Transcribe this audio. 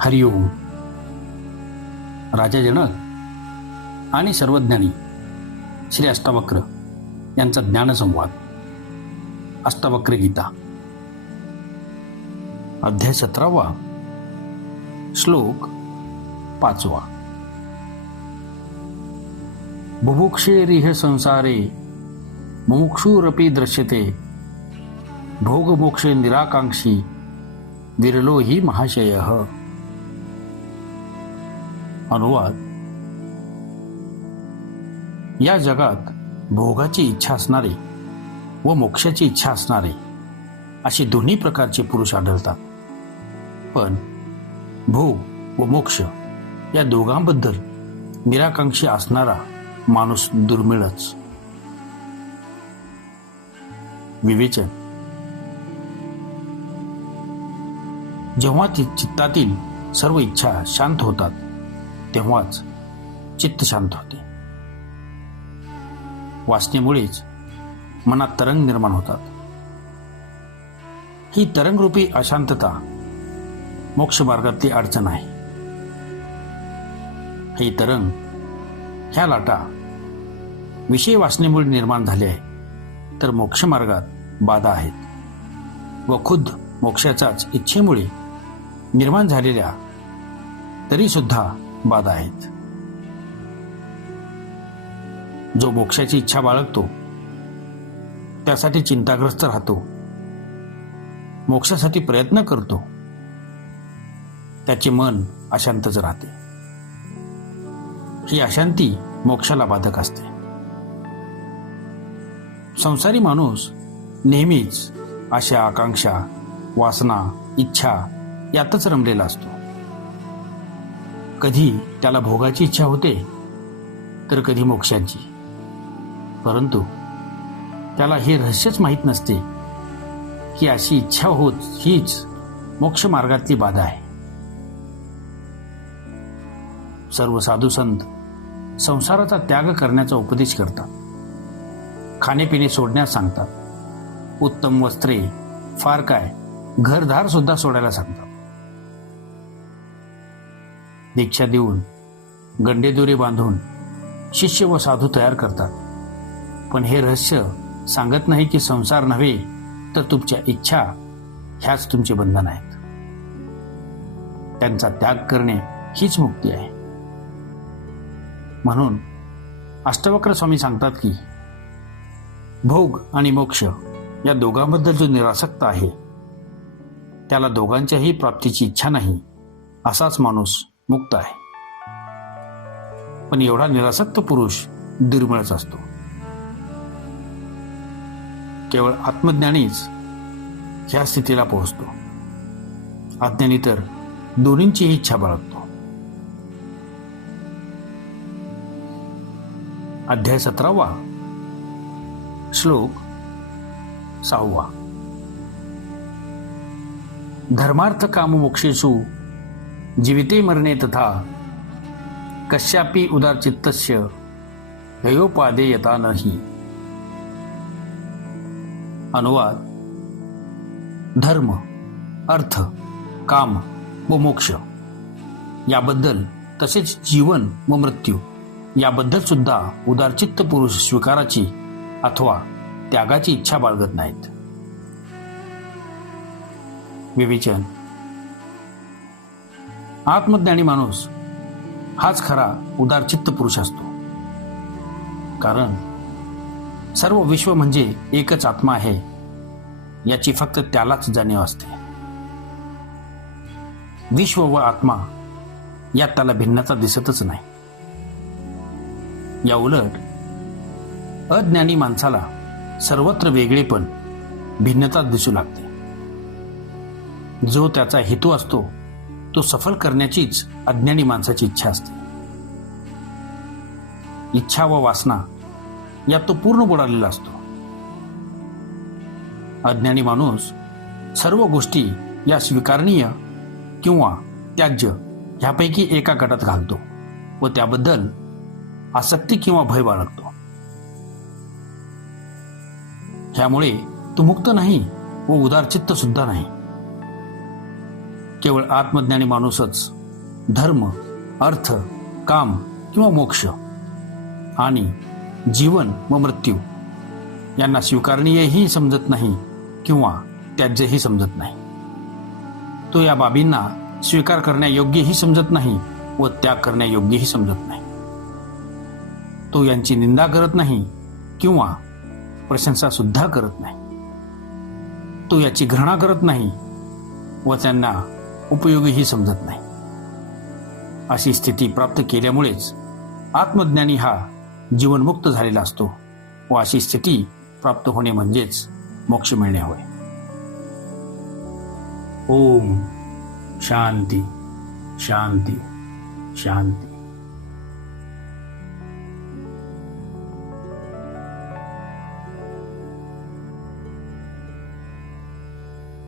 हरिओम. राजा जनक आणि सर्वज्ञानी श्री अष्टावक्र यांचा ज्ञानसंवाद. अष्टावक्र गीता, अध्याय 17, श्लोक 5. बुभुक्षेरिह संसारे मुमुक्षुरपि दृश्यते भोगमोक्ष निराकांक्षी विरलो हि महाशयः. अनुवाद. या जगात भोगाची इच्छा असणारे व मोक्षाची इच्छा असणारे असे दोन्ही प्रकारचे पुरुष आढळतात. पण भोग व मोक्ष या दोघांबद्दल निराकांक्षी असणारा माणूस दुर्मिळच. विवेचन. जेव्हा चित्तातील सर्व इच्छा शांत होतात तेव्हाच चित्त शांत होते. वासनेमुळेच मनात तरंग निर्माण होतात. ही तरंगरूपी अशांतता मोक्ष मार्गातली अडचण आहे. हे तरंग, ह्या लाटा विषय वासनेमुळे निर्माण झाले आहे, तर मोक्ष मार्गात बाधा आहेत व खुद्द मोक्षाचाच इच्छेमुळे निर्माण झालेल्या तरी सुद्धा बाधा आहेत. जो मोक्षाची इच्छा बाळगतो त्यासाठी चिंताग्रस्त राहतो, मोक्षासाठी प्रयत्न करतो, त्याचे मन अशांतच राहते. ही अशांती मोक्षाला बाधक असते. संसारी माणूस नेहमीच आशा, आकांक्षा, वासना, इच्छा यातच रमलेला असतो. कधी त्याला भोगाची इच्छा होते तर कधी मोक्षाची. परंतु त्याला हे रहस्यच माहीत नसते की अशी इच्छा होत हीच मोक्ष मार्गातली बाधा आहे. सर्व साधू संत संसाराचा त्याग करण्याचा उपदेश करतात. खाणेपिणे सोडण्यास सांगतात. उत्तम वस्त्रे, फार काय घरदार सुद्धा सोडायला सांगतात. दीक्षा देऊन गंडेदोरे बांधून शिष्य व साधू तयार करतात. पण हे रहस्य सांगत नाही की संसार नव्हे तर तुमच्या इच्छा ह्याच तुमचे बंधन आहेत. त्यांचा त्याग करणे हीच मुक्ती आहे. म्हणून अष्टावक्र स्वामी सांगतात की भोग आणि मोक्ष या दोघांबद्दल जो निरासक्त आहे त्याला दोघांच्याही प्राप्तीची इच्छा नाही असाच माणूस मुक्त आहे. पण एवढा निरासक्त पुरुष दुर्मिळच असतो. केवळ आत्मज्ञानीच ह्या स्थितीला पोहोचतो. अज्ञानी तर दोन्हींचीही इच्छा बाळगतो. अध्याय 17, श्लोक 6. धर्मार्थ काम मोक्षेषु जीविते मरणे तथा कश्यापि उदारचित्तस्य ध्येयोपादेयता नहि. अनुवाद. धर्म, अर्थ, काम व मोक्ष याबद्दल तसेच जीवन व मृत्यू याबद्दल सुद्धा उदारचित्त पुरुष स्वीकाराची अथवा त्यागाची इच्छा बाळगत नाहीत. विवेचन. आत्मज्ञानी माणूस हाच खरा उदारचित्त पुरुष असतो. कारण सर्व विश्व म्हणजे एकच आत्मा आहे याची फक्त त्यालाच जाणीव असते. विश्व व आत्मा यात त्याला भिन्नता दिसतच नाही. या उलट अज्ञानी माणसाला सर्वत्र वेगळेपण, भिन्नता दिसू लागते. जो त्याचा हेतू असतो तो सफल करण्याचीच अज्ञानी माणसाची इच्छा असते. इच्छा व वासना यात तो पूर्ण बुडालेला असतो. अज्ञानी माणूस सर्व गोष्टी या स्वीकारणीय किंवा त्याज्य ह्यापैकी एका गटात घालतो व त्याबद्दल आसक्ती किंवा भय बाळगतो. ह्यामुळे तो मुक्त नाही व उदारचित्त सुद्धा नाही. केवळ आत्मज्ञानी माणूसच धर्म, अर्थ, काम किंवा मोक्ष आणि जीवन व मृत्यू यांना स्वीकारणीयही समजत नाही किंवा त्याज्यही समजत नाही. तो या बाबींना स्वीकार करण्यायोग्यही समजत नाही व त्याग करण्यायोग्यही समजत नाही. तो यांची निंदा करत नाही किंवा प्रशंसा सुद्धा करत नाही. तो याची घृणा करत नाही व त्यांना उपयोगीही समजत नाही. अशी स्थिती प्राप्त केल्यामुळेच आत्मज्ञानी हा जीवनमुक्त झालेला असतो व अशी स्थिती प्राप्त होणे म्हणजेच मोक्ष मिळणे होय. ओम शांती शांती शांती.